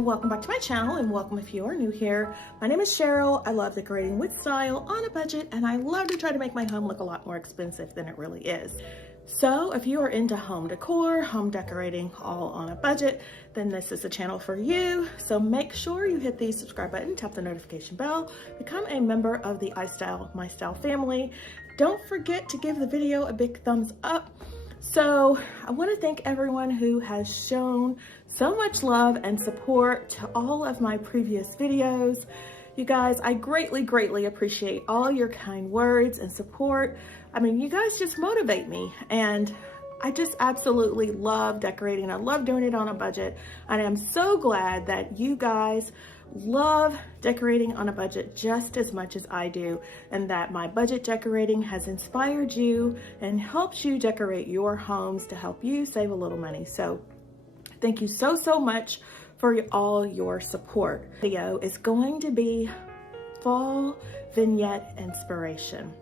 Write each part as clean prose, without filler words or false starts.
Welcome back to my channel, and welcome if you are new here. My name is Cheryl. I love decorating with style on a budget, and I love to try to make my home look a lot more expensive than it really is. So if you are into home decor, home decorating, all on a budget, then this is the channel for you. So make sure you hit the subscribe button, tap the notification bell, become a member of the iStylEMYSTYLE family. Don't forget to give the video a big thumbs up. So I want to thank everyone who has shown so much love and support to all of my previous videos. You guys, I greatly appreciate all your kind words and support. I mean, you guys just motivate me, and I just absolutely love decorating. I love doing it on a budget, and I'm so glad that you guys love decorating on a budget just as much as I do, and that my budget decorating has inspired you and helps you decorate your homes to help you save a little money. So thank you so much for all your support. The video is going to be fall vignette inspiration.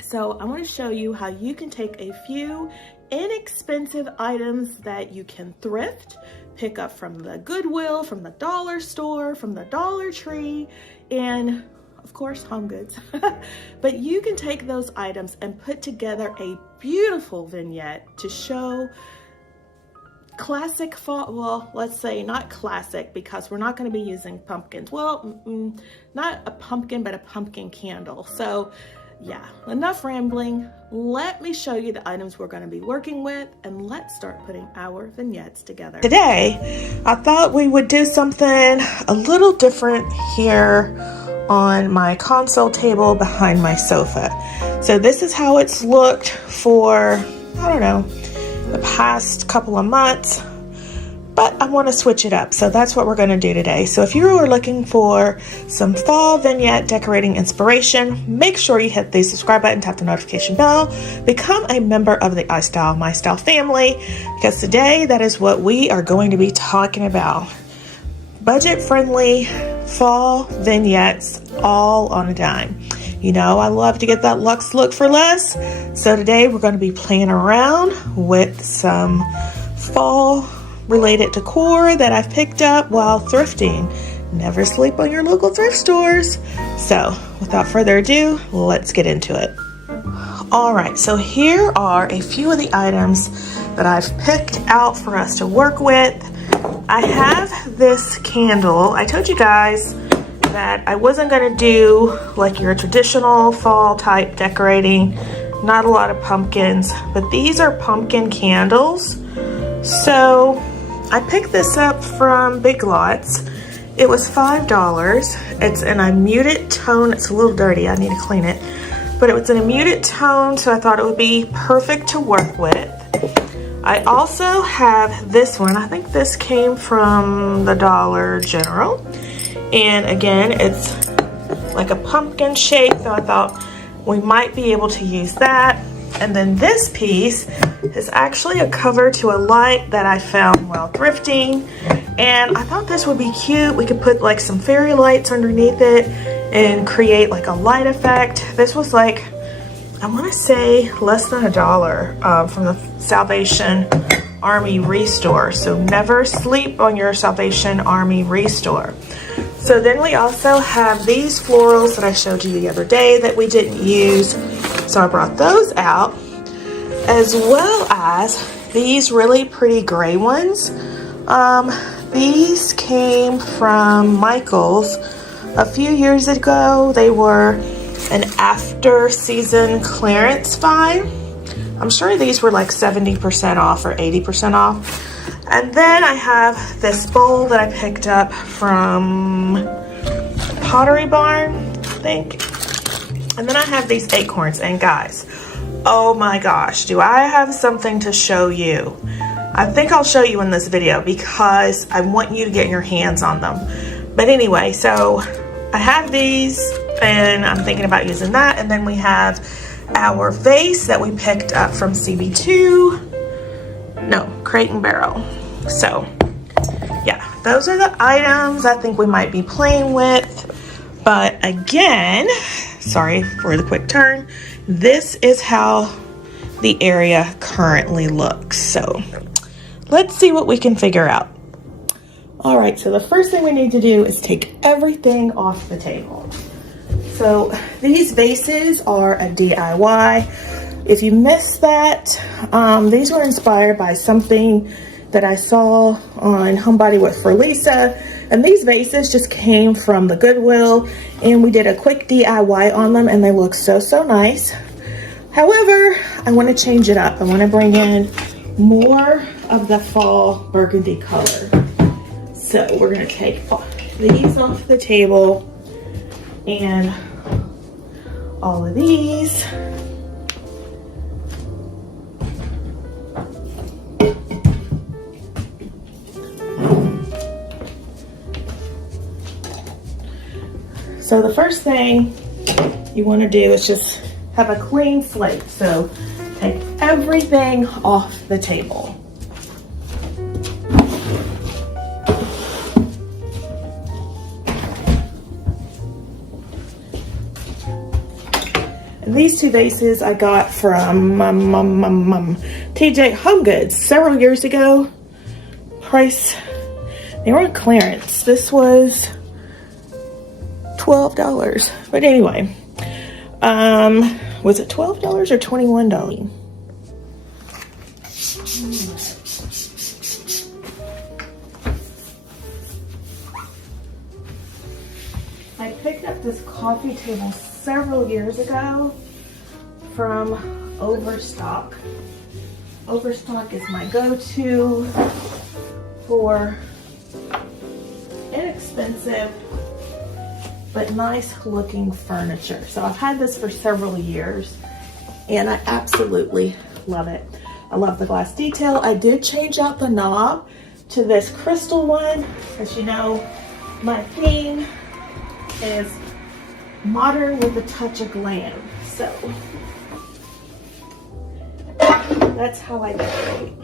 So I want to show you how you can take a few inexpensive items that you can thrift, pick up from the Goodwill, from the dollar store, from the Dollar Tree, and of course Home Goods. But you can take those items and put together a beautiful vignette to show classic fall, well, let's say not classic, because we're not going to be using pumpkins. Well, not a pumpkin, but a pumpkin candle. So yeah, enough rambling. Let me show you the items we're going to be working with, and let's start putting our vignettes together. Today, I thought we would do something a little different here on my console table behind my sofa. So this is how it's looked for, I don't know, the past couple of months, but I want to switch it up. So that's what we're going to do today. So if you are looking for some fall vignette decorating inspiration, make sure you hit the subscribe button, tap the notification bell, become a member of the iStylEMYSTYLE family, because today that is what we are going to be talking about. Budget friendly fall vignettes, all on a dime. You know, I love to get that luxe look for less. So today we're going to be playing around with some fall related decor that I've picked up while thrifting. Never sleep on your local thrift stores. So without further ado, let's get into it. All right, so here are a few of the items that I've picked out for us to work with. I have this candle. I told you guys that I wasn't going to do like your traditional fall type decorating, not a lot of pumpkins, but these are pumpkin candles. So I picked this up from Big Lots. It was $5. It's in a muted tone. It's a little dirty, I need to clean it, but it was in a muted tone, so I thought it would be perfect to work with. I also have this one. I think this came from the Dollar General. And again, it's like a pumpkin shape, so I thought we might be able to use that. And then this piece is actually a cover to a light that I found while thrifting. And I thought this would be cute. We could put like some fairy lights underneath it and create like a light effect. This was like, I want to say less than $1 from the Salvation Army Restore. So never sleep on your Salvation Army Restore. So then we also have these florals that I showed you the other day that we didn't use. So I brought those out, as well as these really pretty gray ones. These came from Michael's a few years ago. They were an after season clearance find. I'm sure these were like 70% off or 80% off. And then I have this bowl that I picked up from Pottery Barn, I think. And then I have these acorns. And guys, oh my gosh, do I have something to show you. I think I'll show you in this video because I want you to get your hands on them. But anyway, so I have these and I'm thinking about using that. And then we have our vase that we picked up from CB2. No, Crate and Barrel. So yeah, those are the items I think we might be playing with. But again, sorry for the quick turn, this is how the area currently looks. So let's see what we can figure out. All right, so the first thing we need to do is take everything off the table. So these vases are a DIY. If you missed that, these were inspired by something that I saw on Homebody with for Lisa. And these vases just came from the Goodwill, and we did a quick DIY on them, and they look so, so nice. However, I want to change it up. I want to bring in more of the fall burgundy color. So we're going to take these off the table and all of these. So the first thing you want to do is just have a clean slate. So take everything off the table. And these two vases I got from TJ Home Goods several years ago. Price, they were on clearance. This was $12. But anyway, was it $12 or $21? I picked up this coffee table several years ago from Overstock. Overstock is my go-to for inexpensive but nice looking furniture. So I've had this for several years and I absolutely love it. I love the glass detail. I did change out the knob to this crystal one. As you know, my theme is modern with a touch of glam. So that's how I decorate.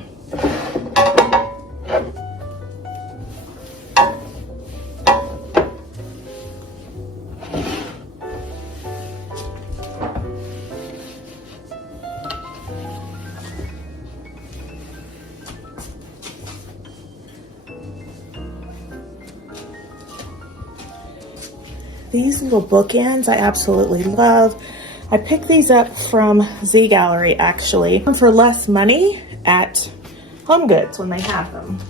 These little bookends I absolutely love. I picked these up from Z Gallery actually for less money at Home Goods when they have them.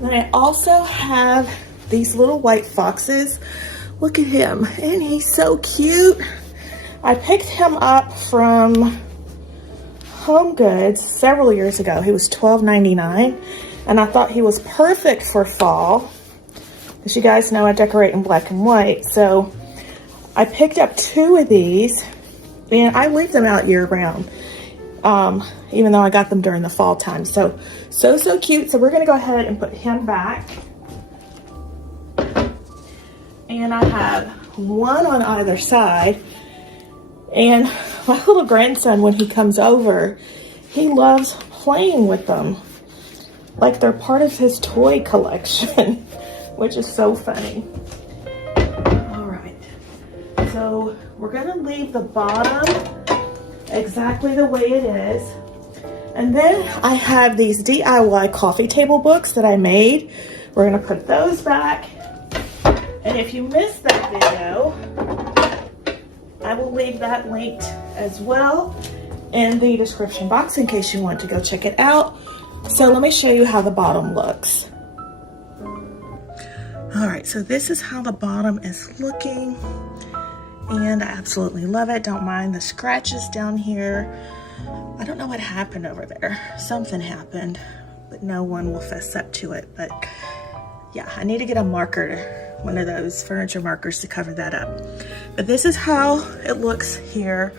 Then I also have these little white foxes. Look at him, and he's so cute. I picked him up from Home Goods several years ago. He was $12.99, and I thought he was perfect for fall. As you guys know, I decorate in black and white, so I picked up 2 of these, and I leave them out year round. Even though I got them during the fall time. So cute. So we're gonna go ahead and put him back. And I have one on either side. And my little grandson, when he comes over, he loves playing with them. Like they're part of his toy collection, which is so funny. All right, so we're gonna leave the bottom exactly the way it is. And then I have these DIY coffee table books that I made. We're gonna put those back. And if you missed that video, I will leave that linked as well in the description box in case you want to go check it out. So let me show you how the bottom looks. All right, so this is how the bottom is looking. And I absolutely love it. Don't mind the scratches down here. I don't know what happened over there. Something happened, but no one will fess up to it. But yeah, I need to get a marker, one of those furniture markers to cover that up. But this is how it looks here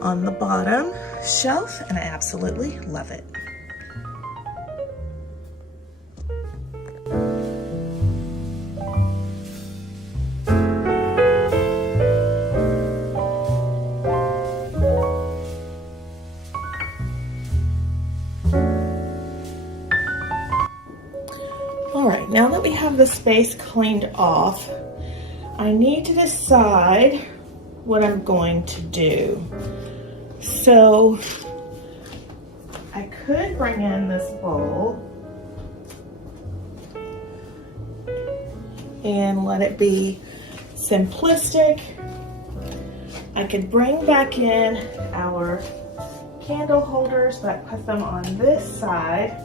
on the bottom shelf, and I absolutely love it. All right, now that we have the space cleaned off, I need to decide what I'm going to do. So I could bring in this bowl and let it be simplistic. I could bring back in our candle holders, but put them on this side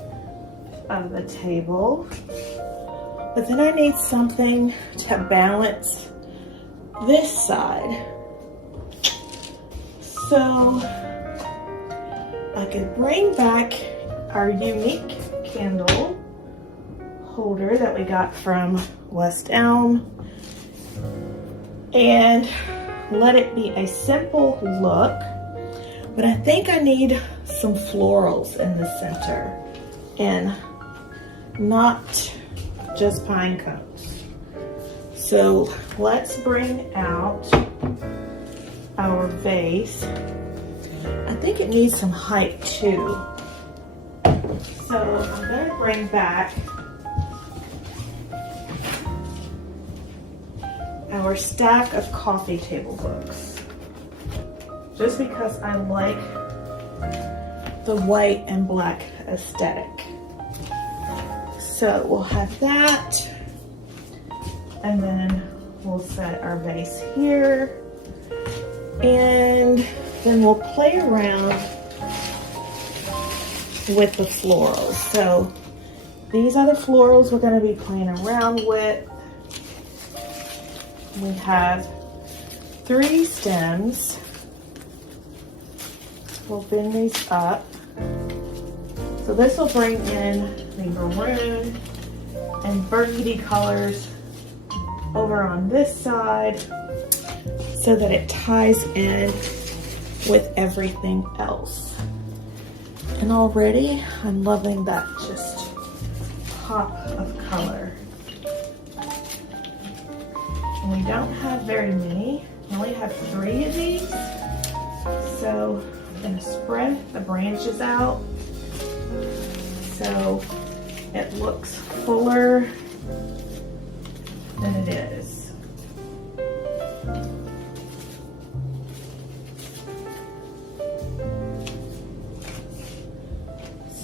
of the table. But then I need something to balance this side. So I could bring back our unique candle holder that we got from West Elm and let it be a simple look. But I think I need some florals in the center and not just pine cones. So let's bring out our vase. I think it needs some height too. So I'm going to bring back our stack of coffee table books, just because I like the white and black aesthetic. So we'll have that, and then we'll set our vase here, and then we'll play around with the florals. So these are the florals we're going to be playing around with. We have 3 stems. We'll bend these up. So this will bring in the maroon and burgundy colors over on this side so that it ties in with everything else. And already I'm loving that just pop of color. And we don't have very many. We only have 3 of these. So I'm gonna spread the branches out so it looks fuller than it is.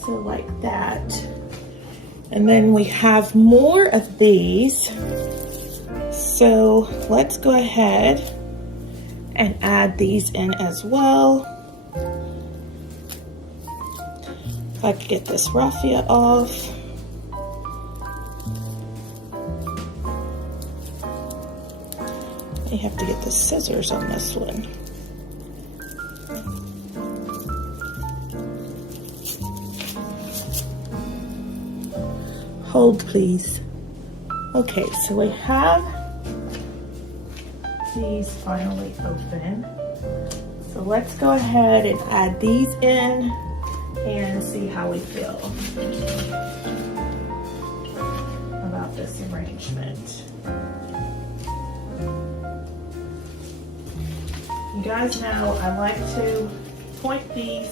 So like that. And then we have more of these. So let's go ahead and add these in as well. If I could get this raffia off. I have to get the scissors on this one. Hold, please. Okay, so we have these finally open. So let's go ahead and add these in and see how we feel about this arrangement. You guys know I like to point these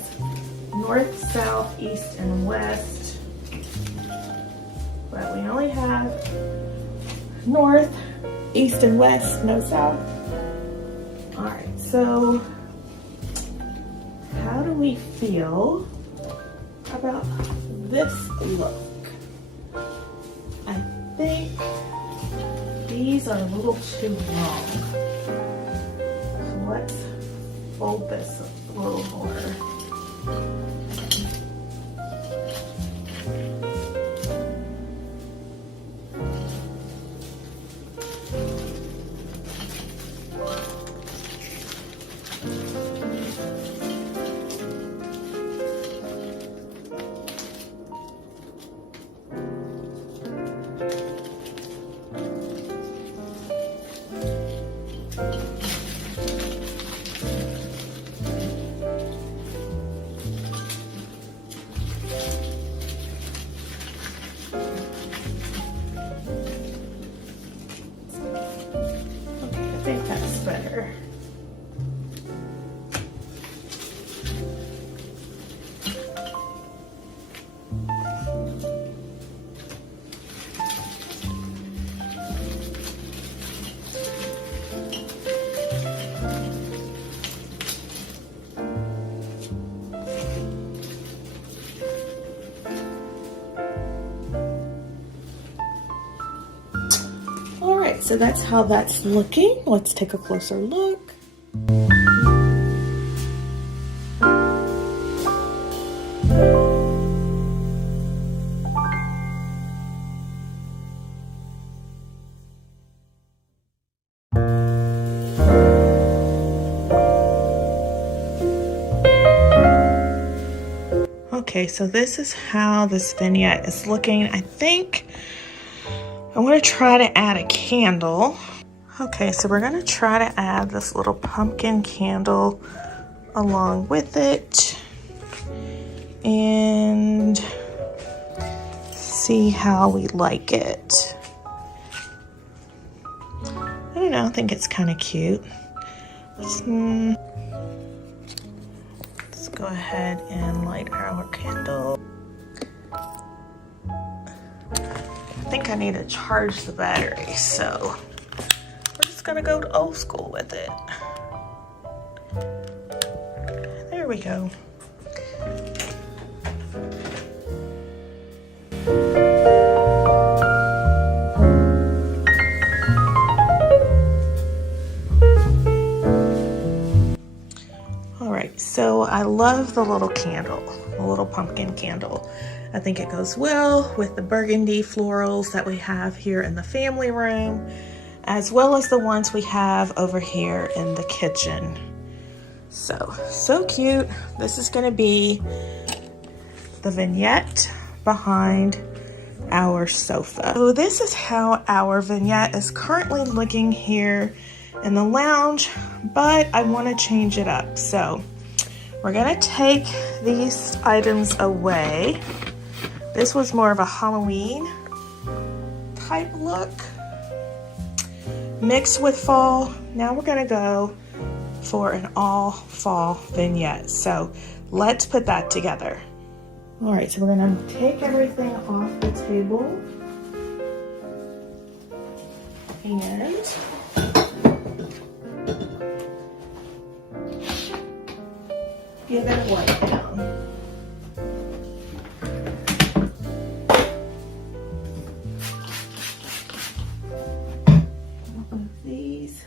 north, south, east, and west, but we only have north, east, and west, no south. All right, so how do we feel about this look? I think these are a little too long. So let's fold this a little more. so that's how that's looking. Let's take a closer look. Okay, so this is how this vignette is looking. I think I want to try to add a candle. Okay, so we're going to try to add this little pumpkin candle along with it and see how we like it. I don't know, I think it's kind of cute. Let's go ahead and light our candle. I think I need to charge the battery, so we're just gonna go to old school with it. There we go. So I love the little candle, the little pumpkin candle. I think it goes well with the burgundy florals that we have here in the family room, as well as the ones we have over here in the kitchen. So cute. This is going to be the vignette behind our sofa. So this is how our vignette is currently looking here in the lounge, but I want to change it up. So we're gonna take these items away. This was more of a Halloween type look mixed with fall. Now we're gonna go for an all fall vignette. So let's put that together. All right, so we're gonna take everything off the table and give it a wipe down. Of these.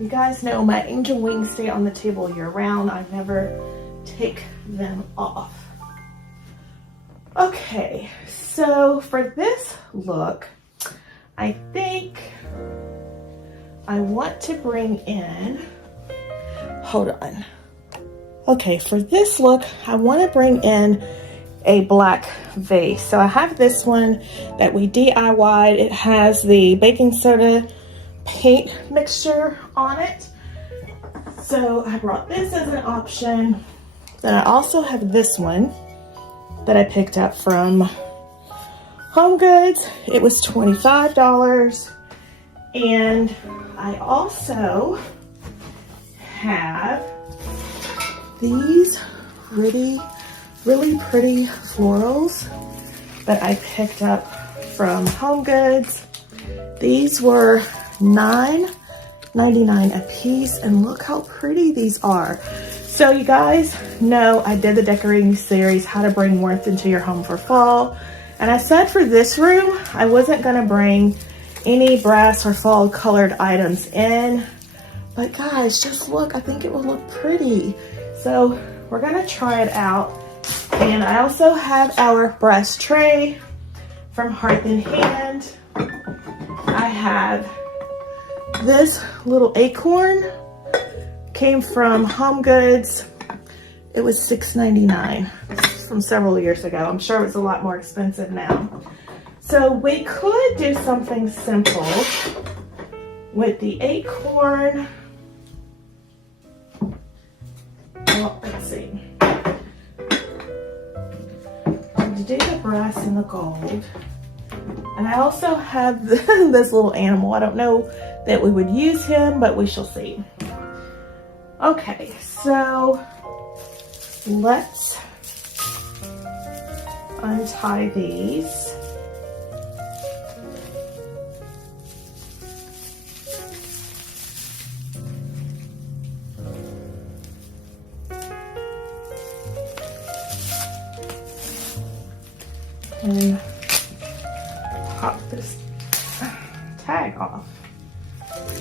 You guys know my angel wings stay on the table year round. I never take them off. Okay, so for this look, I think I want to bring in, hold on. Okay, for this look, I want to bring in a black vase. So I have this one that we DIY'd. It has the baking soda paint mixture on it. So I brought this as an option. Then I also have this one that I picked up from Home Goods. It was $25. And I also have these really pretty florals that I picked up from Home Goods. These were $9.99 a piece, and look how pretty these are. So you guys know I did the decorating series, how to bring warmth into your home for fall. And I said for this room, I wasn't gonna bring any brass or fall colored items in, but guys, just look, I think it will look pretty. So we're gonna try it out. And I also have our brass tray from Hearth and Hand. I have this little acorn, came from Home Goods. It was $6.99 from several years ago. I'm sure it's a lot more expensive now. So we could do something simple with the acorn. Well, let's see. to do the brass and the gold. And I also have this little animal. I don't know that we would use him, but we shall see. Okay, so let's untie these. And pop this tag off.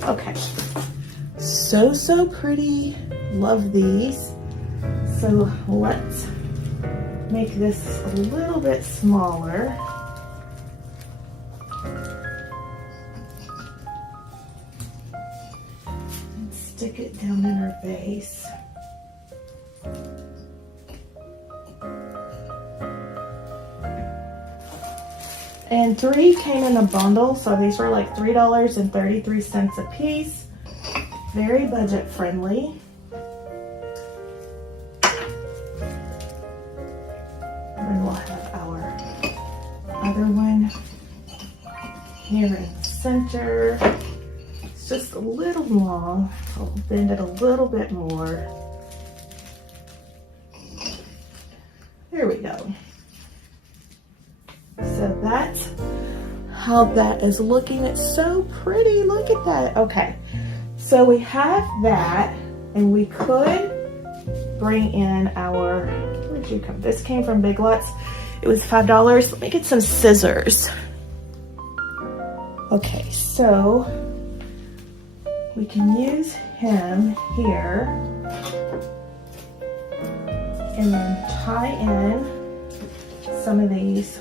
Okay, so pretty. Love these. So let's make this a little bit smaller. And stick it down in our base. And 3 came in a bundle, so these were like $3.33 a piece. Very budget friendly. And we'll have our other one here in the center. It's just a little long. I'll bend it a little bit more. There we go. So that's how that is looking. It's so pretty. Look at that. Okay, so we have that, and we could bring in our, where did you come? This came from Big Lots. It was $5. Let me get some scissors. Okay, so we can use him here and then tie in some of these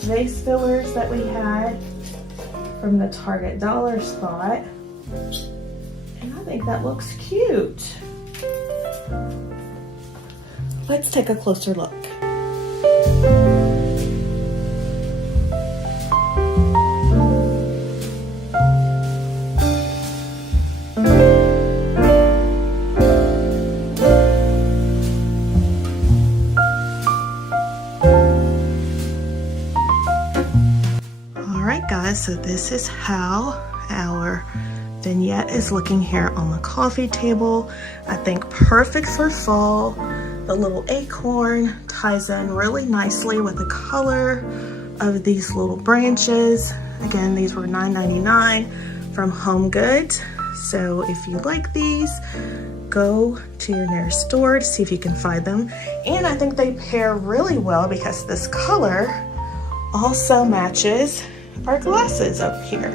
vase fillers that we had from the Target dollar spot. And I think that looks cute. Let's take a closer look. Guys, so this is how our vignette is looking here on the coffee table. I think perfect for fall. The little acorn ties in really nicely with the color of these little branches. Again, these were $9.99 from Home Goods. So if you like these, go to your nearest store to see if you can find them. And I think they pair really well because this color also matches our glasses up here.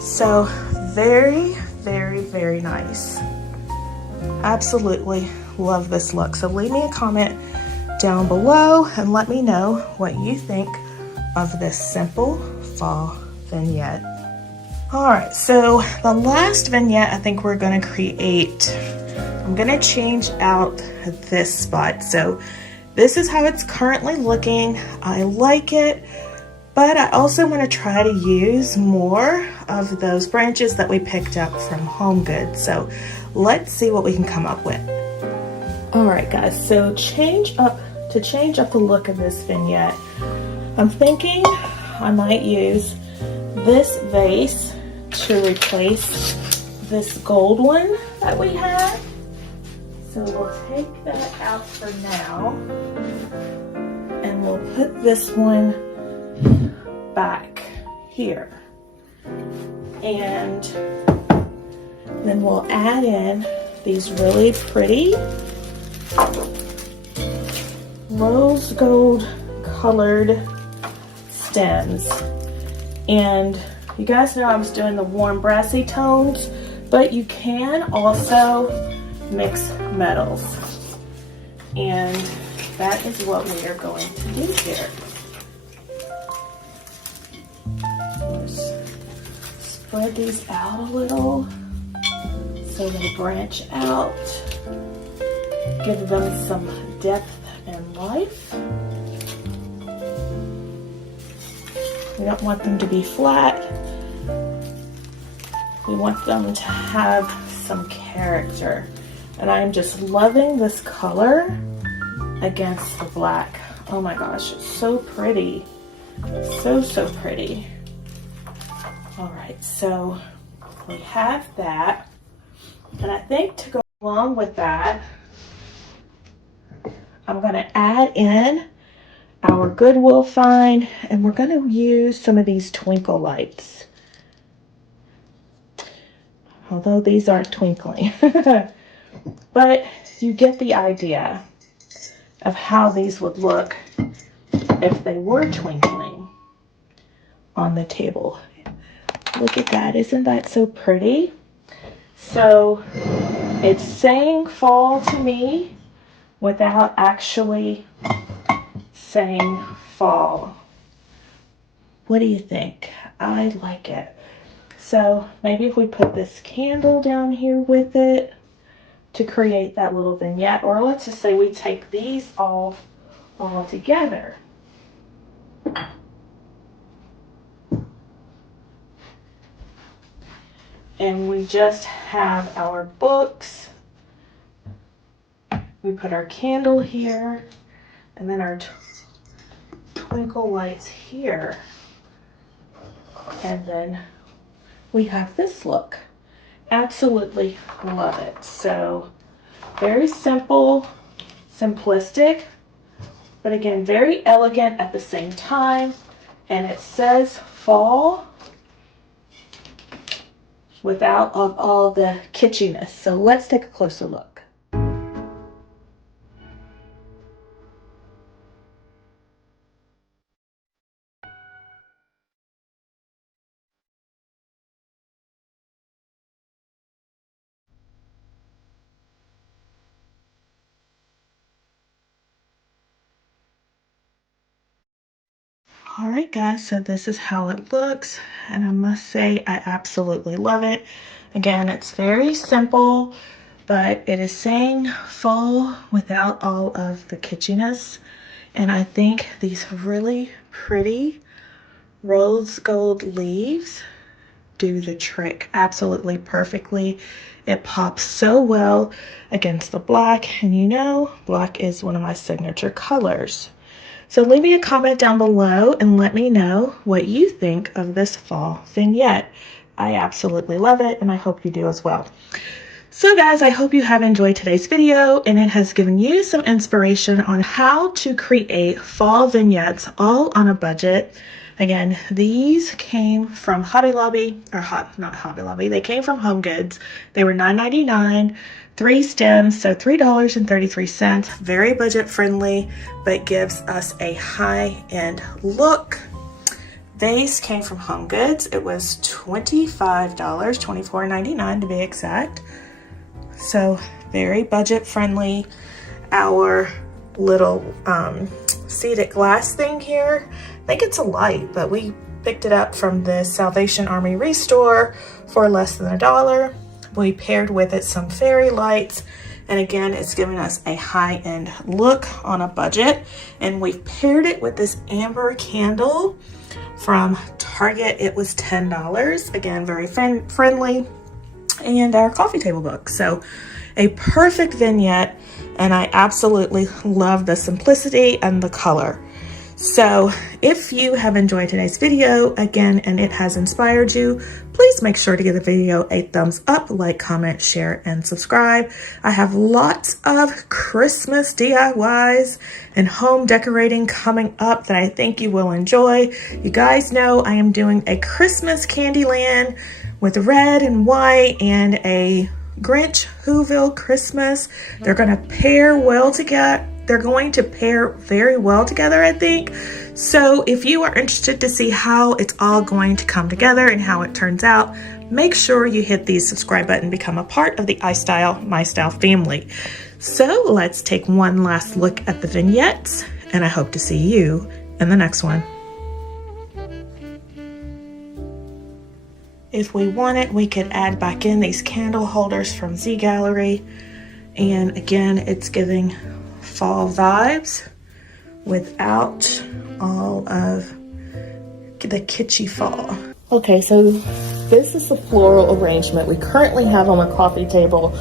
So very nice. Absolutely love this look. So leave me a comment down below and let me know what you think of this simple fall vignette. All right, so the last vignette I think we're gonna create, I'm gonna change out this spot. So this is how it's currently looking. I like it. But I also want to try to use more of those branches that we picked up from Home Goods. So let's see what we can come up with. All right, guys, so to change up the look of this vignette, I'm thinking I might use this vase to replace this gold one that we had. So we'll take that out for now, and we'll put this one back here, and then we'll add in these really pretty rose gold colored stems. And you guys know I was doing the warm brassy tones, but you can also mix metals, and that is what we are going to do here. Spread these out a little so they branch out, give them some depth and life. We don't want them to be flat. We want them to have some character. And I'm just loving this color against the black. Oh my gosh, so pretty. So pretty. All right, so we have that. And I think to go along with that, I'm gonna add in our Goodwill find, and we're gonna use some of these twinkle lights. Although these aren't twinkling. But you get the idea of how these would look if they were twinkling on the table. Look at that, isn't that so pretty? So it's saying fall to me without actually saying fall. What do you think? I like it. So maybe if we put this candle down here with it to create that little vignette, or let's just say we take these all together. And we just have our books. We put our candle here, and then our twinkle lights here. And then we have this look. Absolutely love it. So very simple, simplistic, but again, very elegant at the same time. And it says fall without all the kitschiness. So let's take a closer look. All right, guys, so this is how it looks, and I must say I absolutely love it. Again, it's very simple, but it is saying fall without all of the kitschiness, and I think these really pretty rose gold leaves do the trick absolutely perfectly. It pops so well against the black, and you know, black is one of my signature colors. So leave me a comment down below and let me know what you think of this fall vignette. I absolutely love it, and I hope you do as well. So guys, I hope you have enjoyed today's video and it has given you some inspiration on how to create fall vignettes all on a budget. Again, these came from Hobby Lobby, or not Hobby Lobby, they came from Home Goods. They were $9.99, 3 stems, so $3.33. Very budget friendly, but gives us a high-end look. These came from Home Goods. It was $25, $24.99 to be exact. So very budget friendly. Our little seated glass thing here, I think it's a light, but we picked it up from the Salvation Army Restore for less than $1. We paired with it some fairy lights, and again, it's giving us a high-end look on a budget. And we've paired it with this amber candle from Target. It was $10. Again, very friendly. And our coffee table book. So a perfect vignette, and I absolutely love the simplicity and the color. So if you have enjoyed today's video, again, and it has inspired you, please make sure to give the video a thumbs up, like, comment, share, and subscribe. I have lots of Christmas DIYs and home decorating coming up that I think you will enjoy. You guys know I am doing a Christmas Candyland with red and white and a Grinch Whoville Christmas. They're going to pair well together. They're going to pair very well together, I think. So if you are interested to see how it's all going to come together and how it turns out, make sure you hit the subscribe button, become a part of the iStyle family. So let's take one last look at the vignettes, and I hope to see you in the next one. If we want it, we could add back in these candle holders from Z Gallery. And again, it's giving fall vibes without all of the kitschy fall. Okay, so this is the floral arrangement we currently have on the coffee table.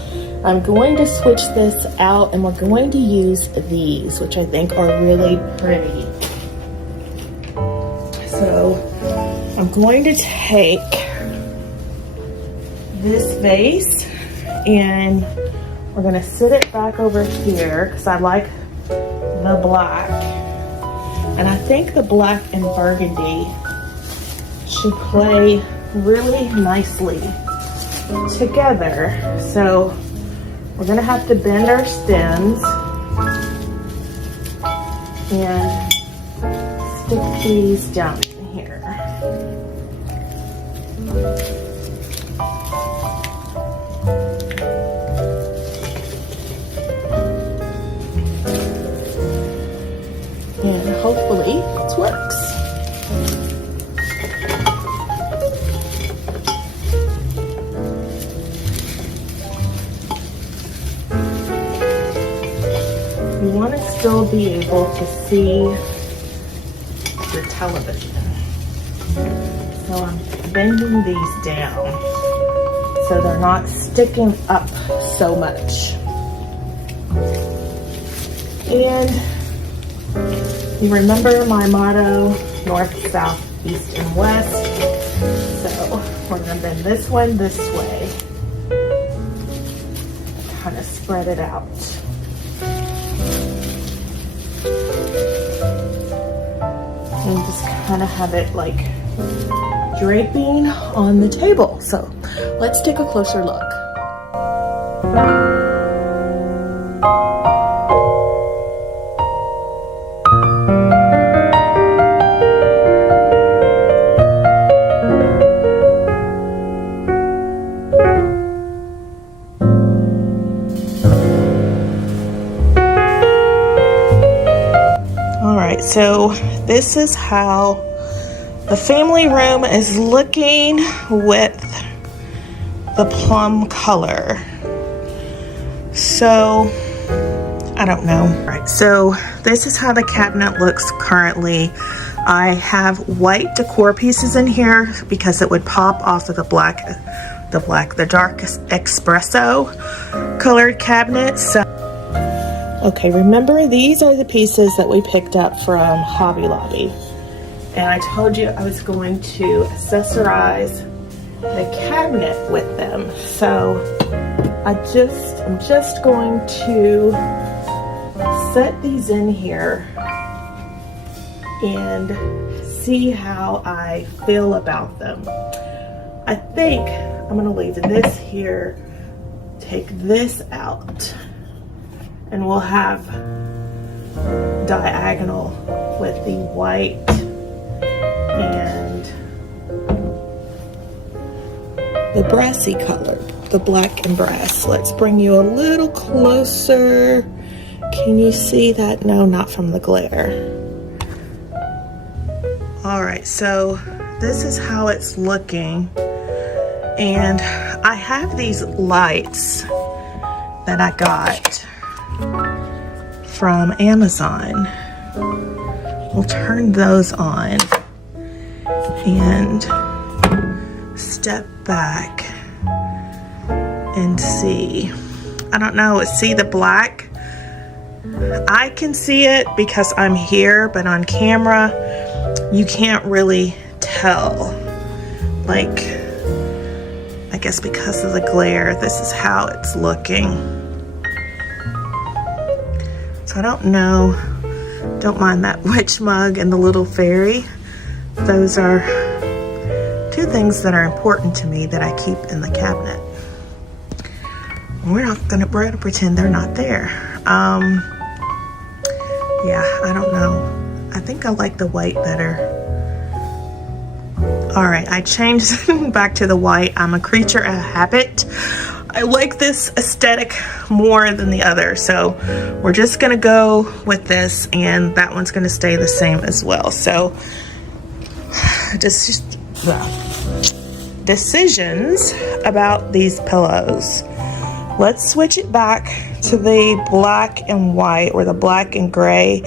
I'm going to switch this out and we're going to use these, which I think are really pretty. So I'm going to take this vase and we're going to sit it back over here because I like the black. And I think the black and burgundy should play really nicely together. So we're gonna have to bend our stems and stick these down in here. And hopefully it works. You want to still be able to see your television. So I'm bending these down so they're not sticking up so much. And you remember my motto, north, south, east, and west. So we're going to bend this one this way. Kind of spread it out. And just kind of have it like draping on the table. So let's take a closer look. So this is how the family room is looking with the plum color. So I don't know. All right, so this is how the cabinet looks currently. I have white decor pieces in here because it would pop off of the dark espresso colored cabinet. So okay, remember these are the pieces that we picked up from Hobby Lobby. And I told you I was going to accessorize the cabinet with them. So I'm just going to set these in here and see how I feel about them. I think I'm gonna leave this here, take this out, and we'll have diagonal with the white and the brassy color, the black and brass. Let's bring you a little closer. Can you see that? No, not from the glare. All right, so this is how it's looking. And I have these lights that I got from Amazon. We'll turn those on and step back and see. I don't know, see the black? I can see it because I'm here, but on camera you can't really tell. Like, I guess because of the glare, this is how it's looking. So I don't know, don't mind that witch mug and the little fairy. Those are two things that are important to me that I keep in the cabinet. We're gonna pretend they're not there. Yeah, I don't know. I think I like the white better. All right, I changed back to the white. I'm a creature of habit. I like this aesthetic more than the other, so we're just gonna go with this, and that one's gonna stay the same as well. So decisions about these pillows. Let's switch it back to the black and white, or the black and gray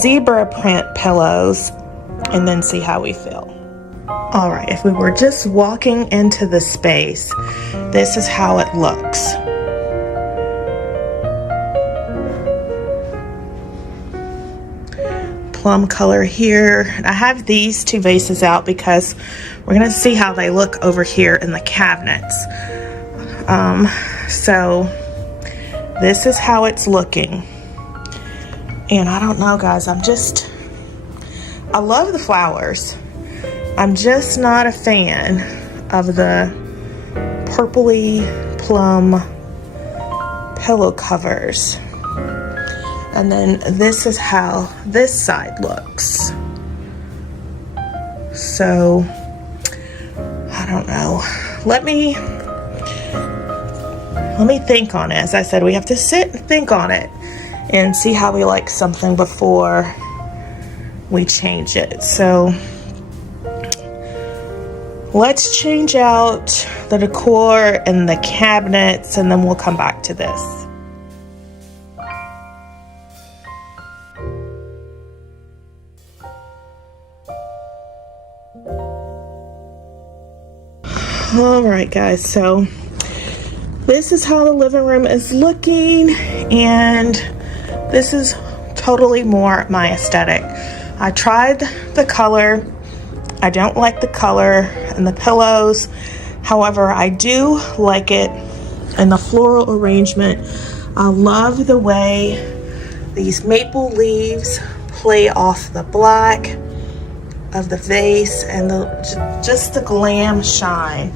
zebra print pillows, and then see how we feel. All right, if we were just walking into the space, this is how it looks. plum color here. I have these two vases out because we're gonna see how they look over here in the cabinets. So this is how it's looking. And I don't know, guys, I love the flowers. I'm just not a fan of the purpley plum pillow covers. And then this is how this side looks. So, I don't know. Let me think on it. As I said, we have to sit and think on it and see how we like something before we change it. So, let's change out the decor and the cabinets, and then we'll come back to this. All right, guys, so this is how the living room is looking, and this is totally more my aesthetic. I tried the color. I don't like the color in the pillows. However, I do like it in the floral arrangement. I love the way these maple leaves play off the black of the vase and just the glam shine.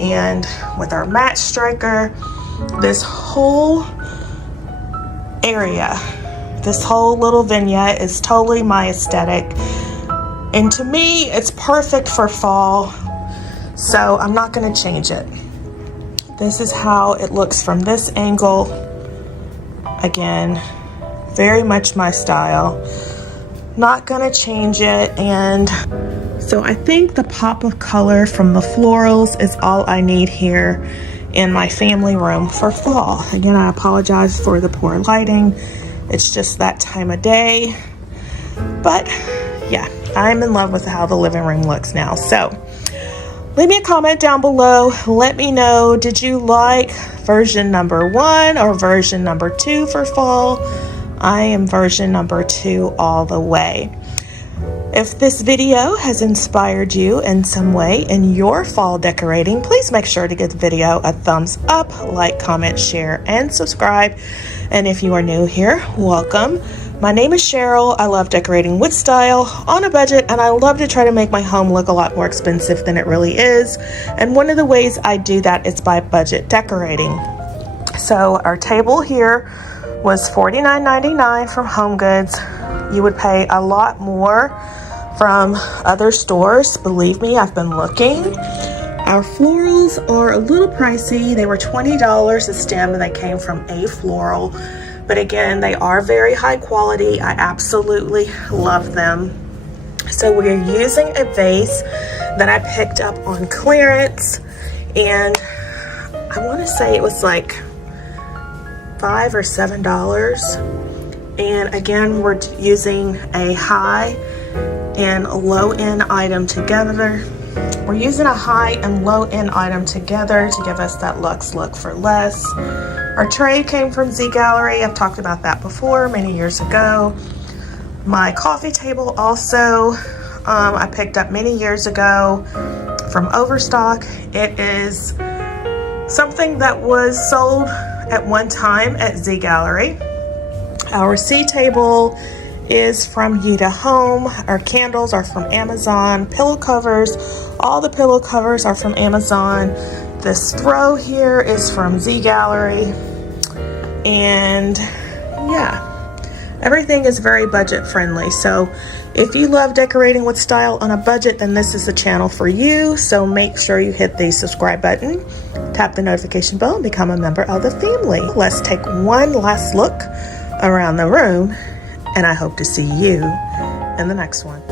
And with our match striker, this whole area, this whole little vignette is totally my aesthetic. And to me, it's perfect for fall, so I'm not going to change it. This is how it looks from this angle. Again, very much my style. Not going to change it. And so I think the pop of color from the florals is all I need here in my family room for fall. Again, I apologize for the poor lighting. It's just that time of day. But yeah, I'm in love with how the living room looks now. So leave me a comment down below. Let me know, did you like version number 1 or version number 2 for fall? I am version number 2 all the way. If this video has inspired you in some way in your fall decorating, please make sure to give the video a thumbs up, like, comment, share, and subscribe. And if you are new here, welcome. My name is Cheryl. I love decorating with style, on a budget, and I love to try to make my home look a lot more expensive than it really is. And one of the ways I do that is by budget decorating. So our table here was $49.99 from HomeGoods. You would pay a lot more from other stores. Believe me, I've been looking. Our florals are a little pricey. They were $20 a stem, and they came from A Floral. But again, they are very high quality. I absolutely love them. So we're using a vase that I picked up on clearance, and I want to say it was like $5 or $7. And again, we're using a high and low end item together. We're using a high and low end item together to give us that luxe look for less. Our tray came from Z Gallery. I've talked about that before many years ago. My coffee table also I picked up many years ago from Overstock. It is something that was sold at one time at Z Gallery. Our C table is from Yuta Home. Our candles are from Amazon. Pillow covers, all the pillow covers are from Amazon. This throw here is from Z Gallery. And yeah, everything is very budget friendly. So if you love decorating with style on a budget, then this is the channel for you. So make sure you hit the subscribe button, tap the notification bell, and become a member of the family. Let's take one last look around the room, and I hope to see you in the next one.